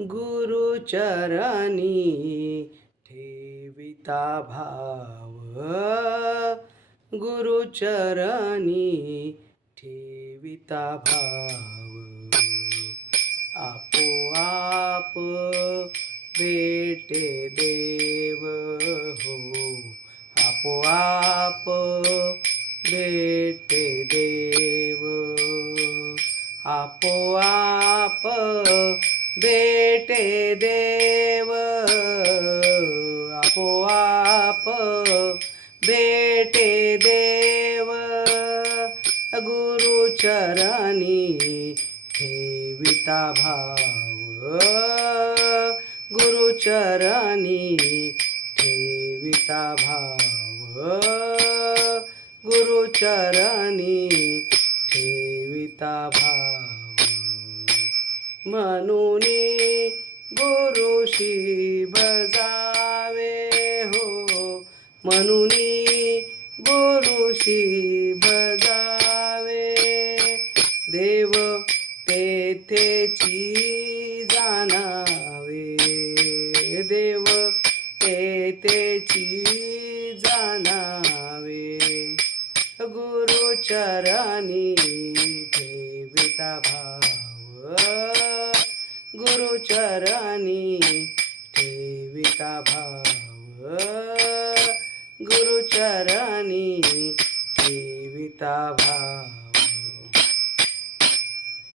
गुरुचरणी ठेविता भाव, गुरुचरणी ठेविता भाव. आपोआप भेटे देव हो, आपोआप भेटे देव, आपोआप भेटे देव, आपोआप भेटे देव. गुरुचरणी ठेविता भाव, गुरुचरणी ठेविता भाव, गुरुचरणी ठेविता भाव. म्हणून गुरुशी भजावे हो, म्हणून गुरुशी भजावे. देव तेथेची जाणावे, देव तेथेची जाणावे. गुरुचरणी ठेविता भाव, गुरुचरणी ठेविता भाव, गुरुचरणी ठेविता भाव.